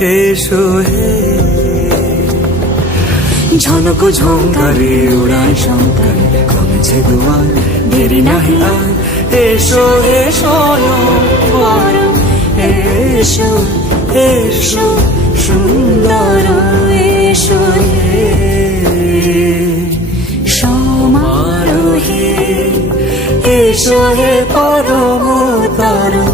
এসো হে। ঝনক ঝঙ্কারে উড়ায় শঙ্কারে কমেছে দুয়ার, দেরি নাহি আর, এসো হে স্বয়ংবর। এসো এসো সুন্দর, এসো হে সমারোহে, এসো হে পরম তারা।